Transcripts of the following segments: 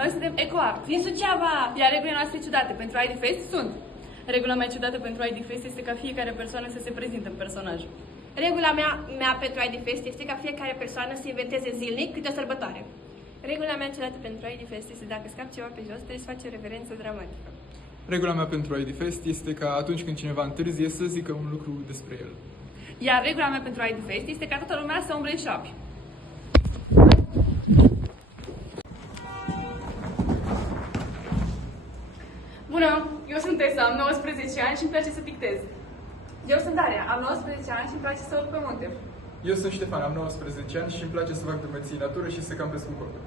noi suntem EcoArt din Suceava, iar regulile noastre ciudate pentru ID Fest sunt: regula mea ciudată pentru ID Fest este ca fiecare persoană să se prezinte în personaj. Regula mea pentru ID Fest este ca fiecare persoană să inventeze zilnic câte o sărbătoare. Regula mea ciudată pentru ID Fest este dacă scapi ceva pe jos, trebuie să faci o reverență dramatică. Regula mea pentru ID Fest este ca atunci când cineva întârzie să zică un lucru despre el. Iar regula mea pentru ID Fest este ca toată lumea să umble în șapi. Bună! Eu sunt Tessa, am 19 ani și îmi place să pictez. Eu sunt Daria, am 19 ani și îmi place să urc pe munte. Eu sunt Ștefan, am 19 ani și îmi place să fac drumeții în natură și să campez cu corpul.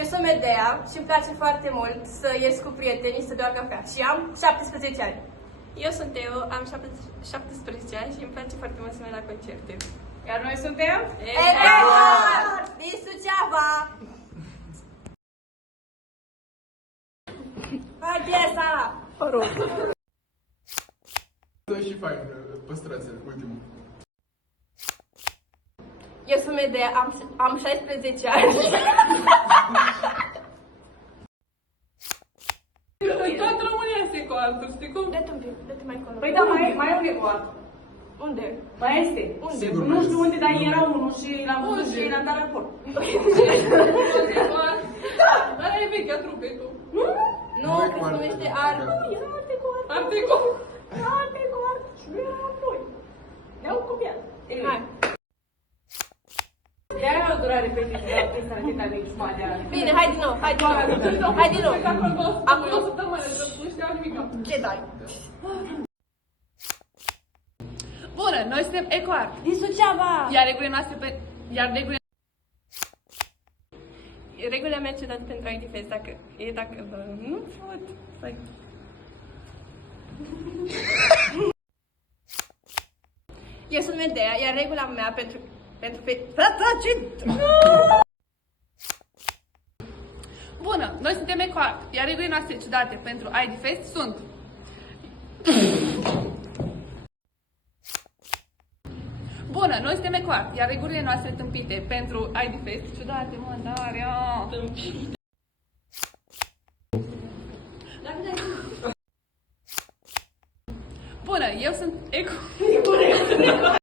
Eu sunt Medea și îmi place foarte mult să ies cu prietenii să beau cafea și am 17 ani. Eu sunt Teo, am 17 ani și îmi place foarte mult să merg la concerte. Iar noi suntem... EcoArt din Suceava! Hai, piesa! Da, și fain, păstrați-l, ultimul. Eu sunt Medea, am 16 ani. În toată România se EcoArt, știi cum? Dă-te un pic, dă-te mai încolo. Păi da, mai e un EcoArt. Unde? Mai este. Unde? Sigur. Nu știu unde, dar era unul și l-am văzut și l-am dat raport. Ăla e vechea trupe tu. Nu, că se numește Art. Era alte EcoArt. Artico. Era alte EcoArt și nu erau apoi. Ne-au copiat. Hai. De-aia mi-au durat repetiții la pista de aici, Bine, hai din nou, hai din nou. Hai din nou. Acum o săptămână, nu știam nimic. Ce dai? Bună, noi suntem EcoArt. Din Suceava! Iar regulile noastre Regula mea ciudată pentru ID Fest dacă nu pot. Eu sunt Medea, iar regula mea pentru Bună, noi suntem EcoArt, iar regulile noastre ciudate pentru ID Fest sunt: bună, noi suntem EcoArt, iar regulile noastre tâmpite pentru ID Fest, ciudate, mă, Daria,